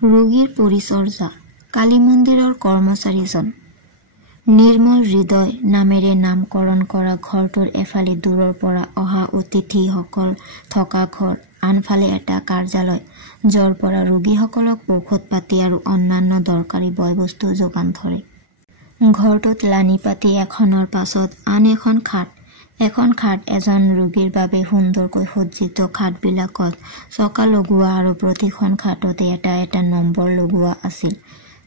ৰোগীৰ পৰিচৰ্যা কালী মন্দিৰৰ কৰ্মচাৰীজন নিৰ্মল হৃদয় নামেৰে নামকৰণ কৰা ঘৰটোৰ এফালে দূৰৰ পৰা অহা অতিথিসকল থকা ঘৰ, আনফালে এটা কাৰ্যালয় য'ৰ পৰা ৰোগীসকলক ঔষধ পাতি আৰু অন্যান্য দৰকাৰী বয়বস্তু যোগান ধৰে। ঘৰটোত লানি পাতি এখনৰ পাছত আন এখন খাট এজন ৰোগীৰ বাবে সুন্দৰকৈ সজ্জিত। খাটবিলাকত চকা লগোৱা আৰু প্ৰতিখন খাটতে এটা এটা নম্বৰ লগোৱা আছিল।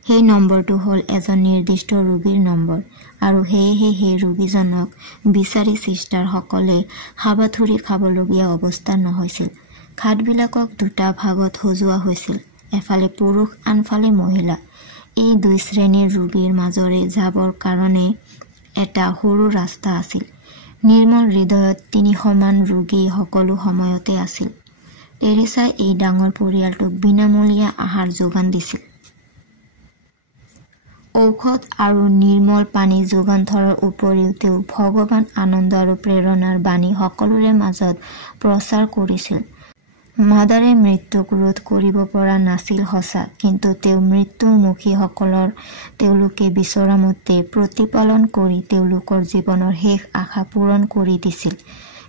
সেই নম্বৰটো হ'ল এজন নিৰ্দিষ্ট ৰোগীৰ নম্বৰ আৰু সেয়েহে সেই ৰোগীজনক বিচাৰি চিষ্টাৰসকলে হাবাথুৰি খাবলগীয়া অৱস্থা নহৈছিল। খাটবিলাকক দুটা ভাগত সজোৱা হৈছিল, এফালে পুৰুষ আনফালে মহিলা। এই দুই শ্ৰেণীৰ ৰোগীৰ মাজৰে যাবৰ কাৰণে এটা সৰু ৰাস্তা আছিল। নিৰ্মল হৃদয়ত ৩০০ মান ৰোগী সকলো সময়তে আছিল। টেৰেছাই এই ডাঙৰ পৰিয়ালটোক বিনামূলীয়া আহাৰ যোগান দিছিল। ঔষধ আৰু নিৰ্মল পানী যোগান ধৰাৰ উপৰিও তেওঁ ভগৱান আনন্দ আৰু প্ৰেৰণাৰ বাণী সকলোৰে মাজত প্ৰচাৰ কৰিছিল। মাদাৰে মৃত্যুক ৰোধ কৰিব পৰা নাছিল সঁচা, কিন্তু তেওঁ মৃত্যুমুখীসকলৰ তেওঁলোকে বিচৰা মতে প্ৰতিপালন কৰি তেওঁলোকৰ জীৱনৰ শেষ আশা পূৰণ কৰি দিছিল।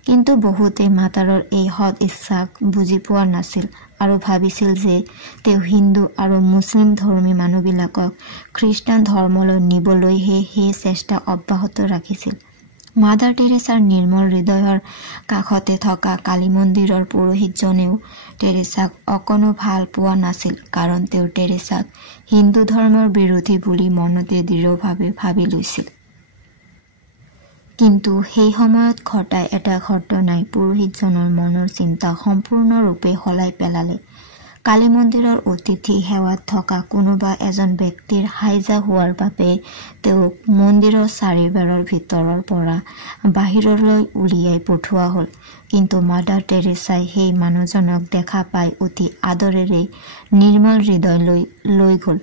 কিন্তু বহুতে মাদাৰৰ এই সৎ ইচ্ছাক বুজি পোৱা নাছিল আৰু ভাবিছিল যে তেওঁ হিন্দু আৰু মুছলিম ধৰ্মী মানুহবিলাকক খ্ৰীষ্টান ধৰ্মলৈ নিবলৈহে সেই চেষ্টা অব্যাহত ৰাখিছিল। মাদাৰ টেৰেছাৰ নিৰ্মল হৃদয়ৰ কাষতে থকা কালী মন্দিৰৰ পুৰোহিতজনেও টেৰেছাক অকণো ভাল পোৱা নাছিল, কাৰণ তেওঁ টেৰেছাক হিন্দু ধৰ্মৰ বিৰোধী বুলি মনতে দৃঢ়ভাৱে ভাবি লৈছিল। কিন্তু সেই সময়ত ঘটা এটা ঘটনাই পুৰোহিতজনৰ মনৰ চিন্তা সম্পূৰ্ণৰূপে সলাই পেলালে। কালী মন্দিৰৰ অতিথি সেৱাত থকা কোনোবা এজন ব্যক্তিৰ হাইজা হোৱাৰ বাবে তেওঁক মন্দিৰৰ চাৰিবেৰৰ ভিতৰৰ পৰা বাহিৰলৈ উলিয়াই পঠোৱা হ'ল। কিন্তু মাদাৰ টেৰেছাই সেই মানুহজনক দেখা পাই অতি আদৰেৰে নিৰ্মল হৃদয়লৈ লৈ গ'ল।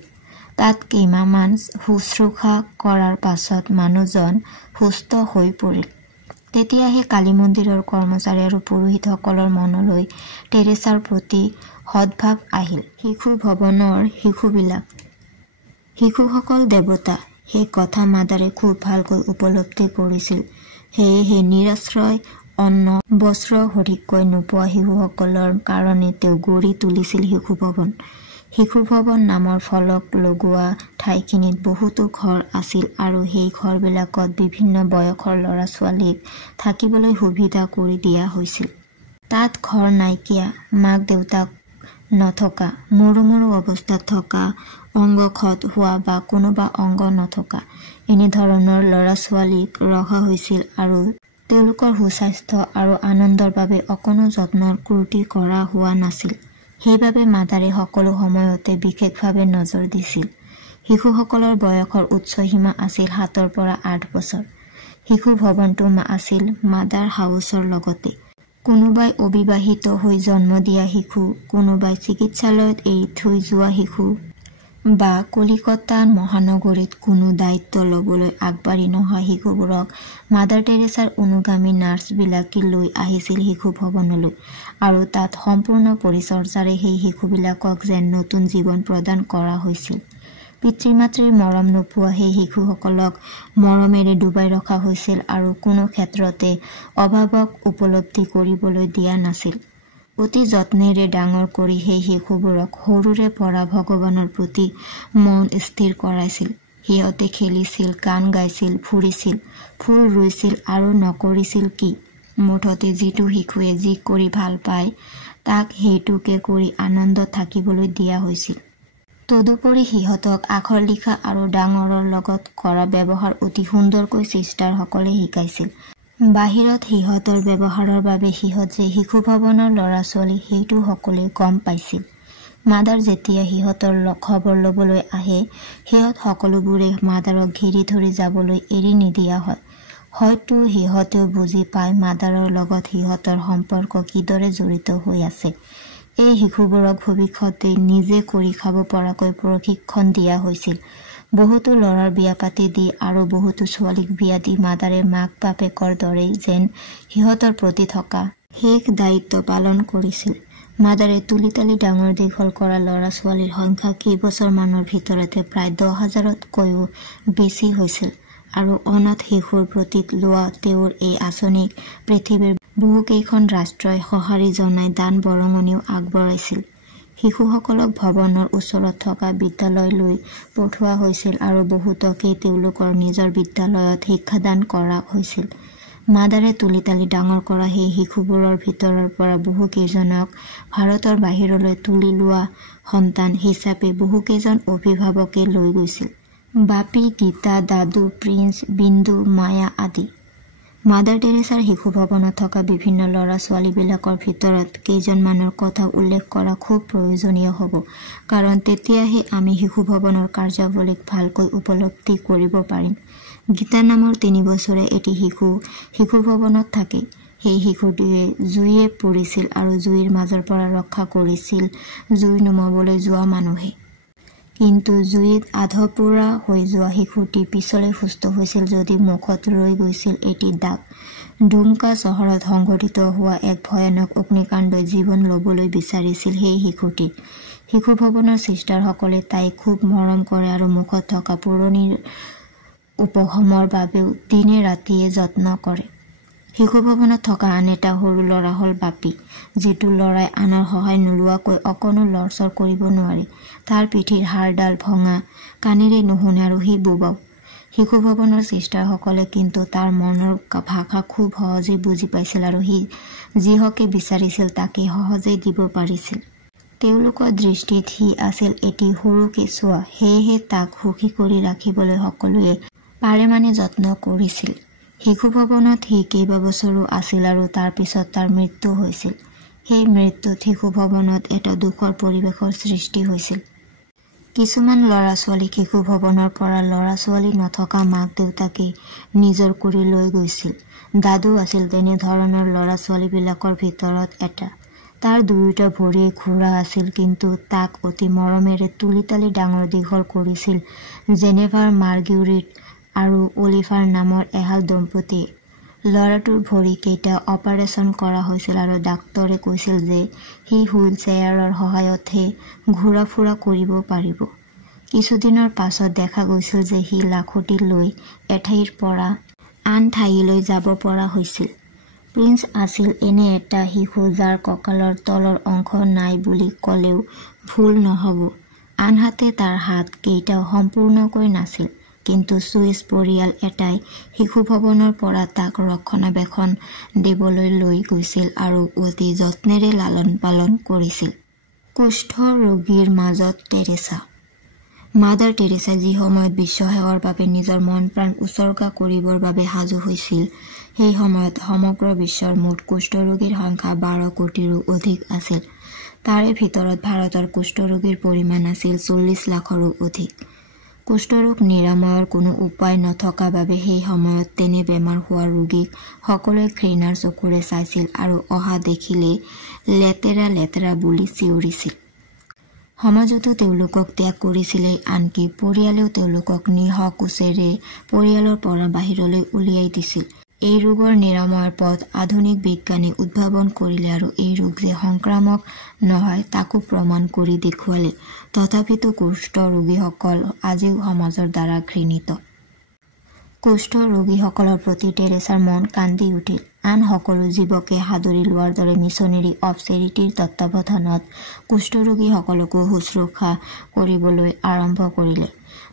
তাত কেইমাহমান শুশ্ৰূষা কৰাৰ পাছত মানুহজন সুস্থ হৈ পৰিল। তেতিয়াহে কালী মন্দিৰৰ কৰ্মচাৰী আৰু পুৰোহিতসকলৰ মনলৈ টেৰেছাৰ প্ৰতি সদ্ভাৱ আহিল। শিশু ভৱনৰ শিশুসকল দেৱতা, সেই কথা মাদাৰে খুব ভালকৈ উপলব্ধি কৰিছিল। সেয়েহে নিৰাশ্ৰয়, অন্ন বস্ত্ৰ সঠিককৈ নোপোৱা শিশুসকলৰ কাৰণে তেওঁ গঢ়ি তুলিছিল শিশু ভৱন। শিশু ভৱন নামৰ ফলক লগোৱা ঠাইখিনিত বহুতো ঘৰ আছিল আৰু সেই ঘৰবিলাকত বিভিন্ন বয়সৰ ল'ৰা ছোৱালীক থাকিবলৈ সুবিধা কৰি দিয়া হৈছিল। তাত ঘৰ নাইকিয়া, মাক দেউতাক নথকা, মৰো অৱস্থাত থকা, অংগক্ষত হোৱা বা কোনোবা অংগ নথকা এনেধৰণৰ ল'ৰা ছোৱালীক ৰখা হৈছিল আৰু তেওঁলোকৰ সুস্বাস্থ্য আৰু আনন্দৰ বাবে অকণো যত্নৰ ক্ৰুটি কৰা হোৱা নাছিল। সেইবাবে মাদাৰে সকলো সময়তে বিশেষভাৱে নজৰ দিছিল। শিশুসকলৰ বয়সৰ উচ্চ সীমা আছিল 7 পৰা 8 বছৰ। শিশু ভৱনটো আছিল মাদাৰ হাউচৰ লগতে। কোনোবাই অবিবাহিত হৈ জন্ম দিয়া শিশু, কোনোবাই চিকিৎসালয়ত এৰি থৈ যোৱা শিশু বা কলিকতা মহানগৰীত কোনো দায়িত্ব ল'বলৈ আগবাঢ়ি নহা শিশুবোৰক মাদাৰ টেৰেছাৰ অনুগামী নাৰ্ছবিলাকে লৈ আহিছিল শিশু ভৱনলৈ আৰু তাত সম্পূৰ্ণ পৰিচৰ্যাৰে সেই শিশুবিলাকক যেন নতুন জীৱন প্ৰদান কৰা হৈছিল। পিতৃ মাতৃৰ মৰম নোপোৱা সেই শিশুসকলক মৰমেৰে ডুবাই ৰখা হৈছিল আৰু কোনো ক্ষেত্ৰতে অভাৱক উপলব্ধি কৰিবলৈ দিয়া নাছিল। অতি যত্নেৰে ডাঙৰ কৰি সেই শিশুবোৰক সৰুৰে পৰা ভগৱানৰ প্ৰতি মন স্থিৰ কৰাইছিল। সিহঁতে খেলিছিল, গান গাইছিল, ফুৰিছিল, ফুল ৰুইছিল আৰু নকৰিছিল কি? মুঠতে যিটো শিশুৱে যি কৰি ভাল পায় তাক সেইটোকে কৰি আনন্দত থাকিবলৈ দিয়া হৈছিল। তদুপৰি সিহঁতক আখৰ লিখা আৰু ডাঙৰৰ লগত কৰা ব্যৱহাৰ অতি সুন্দৰকৈ চিষ্টাৰসকলে শিকাইছিল। বাহিৰত সিহঁতৰ ব্যৱহাৰৰ বাবে সিহঁত যে শিশু ভৱনৰ ল'ৰা ছোৱালী সেইটো সকলোৱে গম পাইছিল। মাদাৰ যেতিয়া সিহঁতৰ খবৰ ল'বলৈ আহে, সিহঁত সকলোবোৰে মাদাৰক ঘেৰি ধৰি যাবলৈ এৰি নিদিয়া হয়। হয়তো সিহঁতেও বুজি পায় মাদাৰৰ লগত সিহঁতৰ সম্পৰ্ক কিদৰে জড়িত হৈ আছে। এই শিশুবোৰক ভৱিষ্যতে নিজে কৰি খাব পৰাকৈ প্ৰশিক্ষণ দিয়া হৈছিল। বহুতো ল'ৰাৰ বিয়া পাতি দি আৰু বহুতো ছোৱালীক বিয়া দি মাদাৰে মাক বাপেকৰ দৰেই যেন সিহঁতৰ প্ৰতি থকা শেষ দায়িত্ব পালন কৰিছিল। মাদাৰে তুলি তালি ডাঙৰ দীঘল কৰা ল'ৰা ছোৱালীৰ সংখ্যা কেইবছৰমানৰ ভিতৰতে প্ৰায় 10,000তকৈও বেছি হৈছিল আৰু অনাথ শিশুৰ প্ৰতি লোৱা তেওঁৰ এই আঁচনিক পৃথিৱীৰ বহুকেইখন ৰাষ্ট্ৰই সঁহাৰি জনাই দান বৰঙণিও আগবঢ়াইছিল। শিশুসকলক ভৱনৰ ওচৰত থকা বিদ্যালয়লৈ পঠোৱা হৈছিল আৰু বহুতকেই তেওঁলোকৰ নিজৰ বিদ্যালয়ত শিক্ষাদান কৰা হৈছিল। মাদাৰে তুলি তালি ডাঙৰ কৰা সেই শিশুবোৰৰ ভিতৰৰ পৰা বহুকেইজনক ভাৰতৰ বাহিৰলৈ তুলি লোৱা সন্তান হিচাপে বহুকেইজন অভিভাৱকে লৈ গৈছিল। বাপী, গীতা, দাদু, প্ৰিন্স, বিন্দু, মায়া আদি। মাদাৰ টেৰেছাৰ শিশু ভৱনত থকা বিভিন্ন ল'ৰা ছোৱালীবিলাকৰ ভিতৰত কেইজনমানৰ কথা উল্লেখ কৰা খুব প্ৰয়োজনীয় হ'ব, কাৰণ তেতিয়াহে আমি শিশু ভৱনৰ কাৰ্যাৱলীক ভালকৈ উপলব্ধি কৰিব পাৰিম। গীতা নামৰ 3 বছৰীয়া এটি শিশু ভৱনত থাকে। সেই শিশুটিয়ে জুইয়ে পৰিছিল আৰু জুইৰ মাজৰ পৰা ৰক্ষা কৰিছিল জুই নুমাবলৈ যোৱা মানুহে। কিন্তু জুইত আধপুৰা হৈ যোৱা শিশুটি পিছলৈ সুস্থ হৈছিল যদি মুখত ৰৈ গৈছিল এটি দাগ। ডুমকা চহৰত সংঘটিত হোৱা এক ভয়ানক অগ্নিকাণ্ডই জীৱন ল'বলৈ বিচাৰিছিল সেই শিশুটিৰ। শিশু ভৱনৰ চিষ্টাৰসকলে তাইক খুব মৰম কৰে আৰু মুখত থকা পুৰণিৰ উপশমৰ বাবেও দিনে ৰাতিয়ে যত্ন কৰে। শিশু ভৱনত থকা আন এটা সৰু ল'ৰা হ'ল বাপী, যিটো ল'ৰাই আনৰ সহায় নোলোৱাকৈ অকণো লৰচৰ কৰিব নোৱাৰে। তাৰ পিঠিৰ হাড়ডাল ভঙা, কাণেৰে নুশুনে আৰু সি বোবাও। শিশু ভৱনৰ চিষ্টাৰসকলে কিন্তু তাৰ মনৰ ভাষা খুব সহজেই বুজি পাইছিল আৰু সি যিহকে বিচাৰিছিল তাকে সহজেই দিব পাৰিছিল। তেওঁলোকৰ দৃষ্টিত সি আছিল এটি সৰু কেঁচুৱা, সেয়েহে তাক সুখী কৰি ৰাখিবলৈ সকলোৱে পাৰে মানে যত্ন কৰিছিল। শিশু ভৱনত সি কেইবাবছৰো আছিল আৰু তাৰ পিছত তাৰ মৃত্যু হৈছিল। সেই মৃত্যুত শিশু ভৱনত এটা দুখৰ পৰিৱেশৰ সৃষ্টি হৈছিল। কিছুমান ল'ৰা ছোৱালীক শিশু ভৱনৰ পৰা ল'ৰা ছোৱালী নথকা মাক দেউতাকে নিজৰ কৰি লৈ গৈছিল। দাদু আছিল তেনে ধৰণৰ ল'ৰা ছোৱালীবিলাকৰ ভিতৰত এটা। তাৰ দুয়োটা ভৰিয়ে ঘোঁৰা আছিল, কিন্তু তাক অতি মৰমেৰে তুলি তালি ডাঙৰ দীঘল কৰিছিল জেনেভাৰ মাৰ্গিউৰিট আৰু অলিভাৰ নামৰ এহাল দম্পতীয়ে। ল'ৰাটোৰ ভৰি কেইটা অপাৰেশ্যন কৰা হৈছিল আৰু ডাক্তৰে কৈছিল যে সি হুইল চেয়াৰৰ সহায়তহে ঘূৰা ফুৰা কৰিব পাৰিব। কিছুদিনৰ পাছত দেখা গৈছিল যে সি লাখুটি লৈ এঠাইৰ পৰা আন ঠাইলৈ যাব পৰা হৈছিল। প্ৰিন্স আছিল এনে এটা শিশু যাৰ কঁকালৰ তলৰ অংশ নাই বুলি ক'লেও ভুল নহ'ব। আনহাতে তাৰ হাত কেইটাও সম্পূৰ্ণকৈ নাছিল। কিন্তু ছুইচ পৰিয়াল এটাই শিশু ভৱনৰ পৰা তাক ৰক্ষণাবেক্ষণ দিবলৈ লৈ গৈছিল আৰু অতি যত্নেৰে লালন পালন কৰিছিল। কুষ্ঠ ৰোগীৰ মাজত টেৰেছা। মাদাৰ টেৰেছাই যি সময়ত বিশ্ব সেৱাৰ বাবে নিজৰ মন প্ৰাণ উচৰ্গা কৰিবৰ বাবে সাজু হৈছিল, সেই সময়ত সমগ্ৰ বিশ্বৰ মুঠ কুষ্ঠৰোগীৰ সংখ্যা 12 কোটিৰো অধিক আছিল। তাৰে ভিতৰত ভাৰতৰ কুষ্ঠৰোগীৰ পৰিমাণ আছিল 40 লাখৰো অধিক। কুষ্ঠৰোগ নিৰাময়ৰ কোনো উপায় নথকা বাবে সেই সময়ত তেনে বেমাৰ হোৱা ৰোগীক সকলোৱে ঘৃণাৰ চকুৰে চাইছিল আৰু অহা দেখিলে লেতেৰা লেতেৰা বুলি চিঞৰিছিল। সমাজতো তেওঁলোকক ত্যাগ কৰিছিলে, আনকি পৰিয়ালেও তেওঁলোকক নিঃসকোচেৰে পৰিয়ালৰ পৰা বাহিৰলৈ উলিয়াই দিছিল। এই ৰোগৰ নিৰাময়ৰ পথ আধুনিক বিজ্ঞানে উদ্ভাৱন কৰিলে আৰু এই ৰোগ যে সংক্ৰামক নহয় তাকো প্ৰমাণ কৰি দেখুৱালে। তথাপিতো কুষ্ঠ ৰোগীসকল আজিও সমাজৰ দ্বাৰা ঘৃণিত। কুষ্ঠ ৰোগীসকলৰ প্ৰতি টেৰেছাৰ মন কান্দি উঠিল। আন সকলো জীৱকে সাদৰি লোৱাৰ দৰে মিছনেৰী অৱ চেৰিটিৰ তত্বাৱধানত কুষ্ঠৰোগীসকলকো শুশ্ৰূষা কৰিবলৈ আৰম্ভ কৰিলে।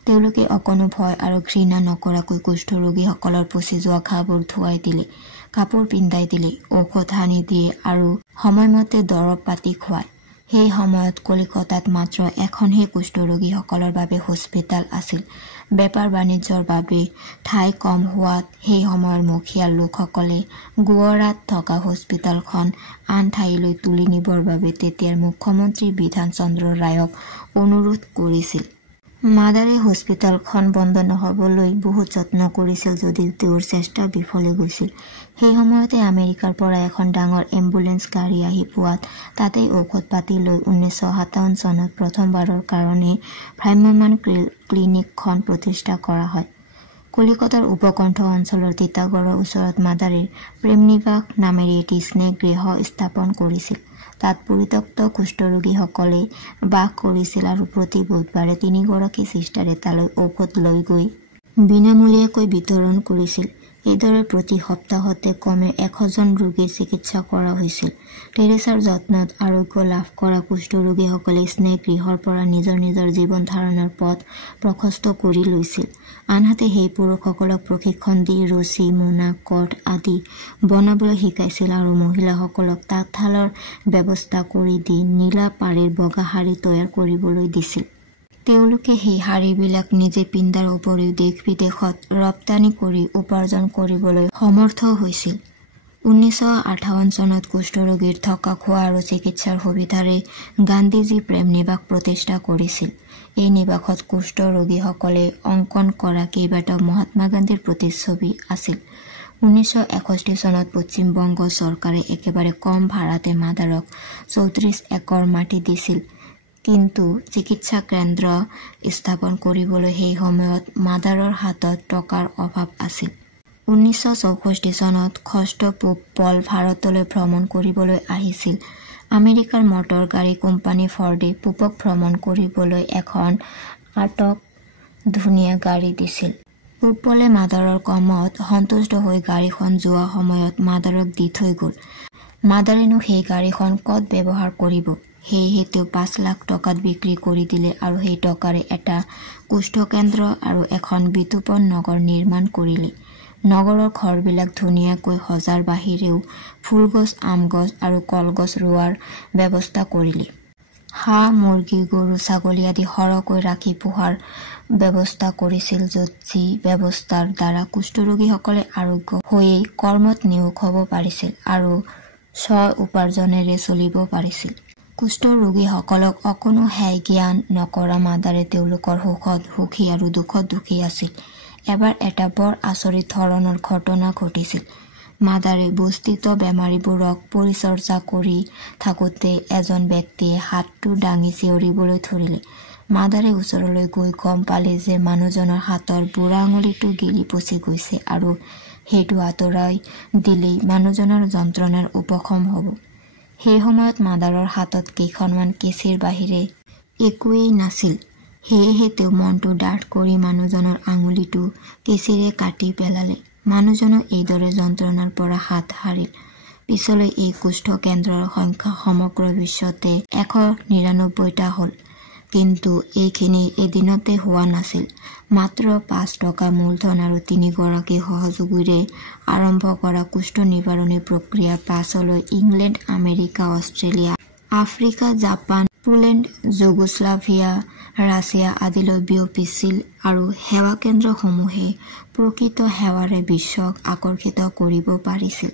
তেওঁলোকে অকণো ভয় আৰু ঘৃণা নকৰাকৈ কুষ্ঠৰোগীসকলৰ পচি যোৱা ঘাঁবোৰ ধুৱাই দিলে, কাপোৰ পিন্ধাই দিলে, ঔষধ সানি দিয়ে আৰু সময়মতে দৰৱ পাতি খুৱায়। সেই সময়ত কলিকতাত মাত্ৰ এখনহে কুষ্ঠৰোগীসকলৰ বাবে হস্পিটেল আছিল। বেপাৰ বাণিজ্যৰ বাবে ঠাই কম হোৱাত সেই সময়ৰ মুখীয়া লোকসকলে গোৱাৰাত থকা হস্পিটেলখন আন ঠাইলৈ তুলি নিবৰ বাবে তেতিয়াৰ মুখ্যমন্ত্ৰী বিধান চন্দ্ৰ ৰায়ক অনুৰোধ কৰিছিল। মাদাৰে হস্পিটেলখন বন্ধ নহ'বলৈ বহুত যত্ন কৰিছিল যদিও তেওঁৰ চেষ্টা বিফলে গৈছিল। সেই সময়তে আমেৰিকাৰ পৰা এখন ডাঙৰ এম্বুলেন্স গাড়ী আহি পোৱাত তাতেই ঔষধ পাতি লৈ 1957 চনত প্ৰথমবাৰৰ কাৰণে ভ্ৰাম্যমাণ ক্লিনিকখন প্ৰতিষ্ঠা কৰা হয়। কলিকতাৰ উপকণ্ঠ অঞ্চলৰ তিতাগড়ৰ ওচৰত মাদাৰে প্ৰেমনিবাস নামেৰে এটি স্নেহ গৃহ স্থাপন কৰিছিল। তাত পৰিত্যক্ত কুষ্ঠৰোগীসকলে বাস কৰিছিল আৰু প্ৰতি বুধবাৰে 3 গৰাকী চিষ্টাৰে তালৈ ঔষধ লৈ গৈ বিনামূলীয়াকৈ বিতৰণ কৰিছিল। এইদৰে প্ৰতি সপ্তাহতে কমে 100 জন ৰোগীৰ চিকিৎসা কৰা হৈছিল। টেৰেছাৰ যত্নত আৰোগ্য লাভ কৰা কুষ্ঠৰোগীসকলে স্নেহগৃহৰ পৰা নিজৰ নিজৰ জীৱন ধাৰণৰ পথ প্ৰশস্ত কৰি লৈছিল। আনহাতে সেই পুৰুষসকলক প্ৰশিক্ষণ দি ৰছী, মোনা, কট আদি বনাবলৈ শিকাইছিল আৰু মহিলাসকলক তাঁতশালৰ ব্যৱস্থা কৰি দি নীলা পাৰীৰ বগা শাৰী তৈয়াৰ কৰিবলৈ দিছিল। তেওঁলোকে সেই শাৰীবিলাক নিজে পিন্ধাৰ উপৰিও দেশ বিদেশত ৰপ্তানি কৰি উপাৰ্জন কৰিবলৈ সমৰ্থ হৈছিল। 1958 চনত কুষ্ঠৰোগীৰ থকা খোৱা আৰু চিকিৎসাৰ সুবিধাৰে গান্ধীজী প্ৰেম নিবাস প্ৰতিষ্ঠা কৰিছিল। এই নিবাসত কুষ্ঠৰোগীসকলে অংকন কৰা কেইবাটাও মহাত্মা গান্ধীৰ প্ৰতিচ্ছবি আছিল। 1961 চনত পশ্চিম বংগ চৰকাৰে একেবাৰে কম ভাড়াতে মাদাৰক 34 একৰ মাটি দিছিল। কিন্তু চিকিৎসা কেন্দ্ৰ স্থাপন কৰিবলৈ সেই সময়ত মাদাৰৰ হাতত টকাৰ অভাৱ আছিল। 1964 চনত ষষ্ঠ পোপ পল ভাৰতলৈ ভ্ৰমণ কৰিবলৈ আহিছিল। আমেৰিকাৰ মটৰ গাড়ী কোম্পানী ফৰ্ডে পোপক ভ্ৰমণ কৰিবলৈ এখন আটক ধুনীয়া গাড়ী দিছিল। পোপ পলে মাদাৰৰ কামত সন্তুষ্ট হৈ গাড়ীখন যোৱা সময়ত মাদাৰক দি থৈ গ'ল। মাদাৰেনো সেই গাড়ীখন ক'ত ব্যৱহাৰ কৰিব? সেয়েহে তেওঁ 5 লাখ টকাত বিক্ৰী কৰি দিলে আৰু সেই টকাৰে এটা কুষ্ঠকেন্দ্ৰ আৰু এখন বিতুপন নগৰ নিৰ্মাণ কৰিলে। নগৰৰ ঘৰবিলাক ধুনীয়াকৈ সজাৰ বাহিৰেও ফুলগছ, আম গছ আৰু কলগছ ৰোৱাৰ ব্যৱস্থা কৰিলে। হাঁহ, মুৰ্গী, গৰু, ছাগলী আদি সৰহকৈ ৰাখি পোহাৰ ব্যৱস্থা কৰিছিল, য'ত যি ব্যৱস্থাৰ দ্বাৰা কুষ্ঠৰোগীসকলে আৰোগ্য হৈয়ে কৰ্মত নিয়োগ হ'ব পাৰিছিল আৰু স্ব-উপাৰ্জনেৰে চলিব পাৰিছিল। কুষ্ঠৰোগীসকলক অকণো হেয় জ্ঞান নকৰা মাদাৰে তেওঁলোকৰ সুখত সুখী আৰু দুখত দুখী আছিল। এবাৰ এটা বৰ আচৰিত ধৰণৰ ঘটনা ঘটিছিল। মাদাৰে বস্তিত বেমাৰীবোৰক পৰিচৰ্যা কৰি থাকোঁতে এজন ব্যক্তিয়ে হাতটো দাঙি চিঞৰিবলৈ ধৰিলে। মাদাৰে ওচৰলৈ গৈ গম পালে যে মানুহজনৰ হাতৰ বুঢ়া আঙুলিটো গেলি পচি গৈছে আৰু সেইটো আঁতৰাই দিলেই মানুহজনৰ যন্ত্ৰণাৰ উপশম হ'ব। সেই সময়ত মাদাৰৰ হাতত কেইখনমান কেঁচিৰ বাহিৰে একোৱেই নাছিল। সেয়েহে তেওঁ মনটো ডাঠ কৰি মানুহজনৰ আঙুলিটো কেঁচিৰে কাটি পেলালে। মানুহজনো এইদৰে যন্ত্ৰণাৰ পৰা হাত সাৰিল। পিছলৈ এই কুষ্ঠ কেন্দ্ৰৰ সংখ্যা সমগ্ৰ বিশ্বতে 199টা হ'ল। কিন্তু এইখিনি এদিনতে হোৱা নাছিল। মাত্ৰ 5 টকা মূলধন আৰু 3 গৰাকী সহযোগীৰে আৰম্ভ কৰা কুষ্ঠ নিবাৰণী প্ৰক্ৰিয়া পাছলৈ England, America, Australia, Africa, Japan, Poland, Yugoslavia, Russia আদিলৈ বিয়পিছিল আৰু সেৱা কেন্দ্ৰসমূহে প্ৰকৃত সেৱাৰে বিশ্বক আকৰ্ষিত কৰিব পাৰিছিল।